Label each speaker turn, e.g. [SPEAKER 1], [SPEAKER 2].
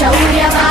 [SPEAKER 1] Chaudhary Baba.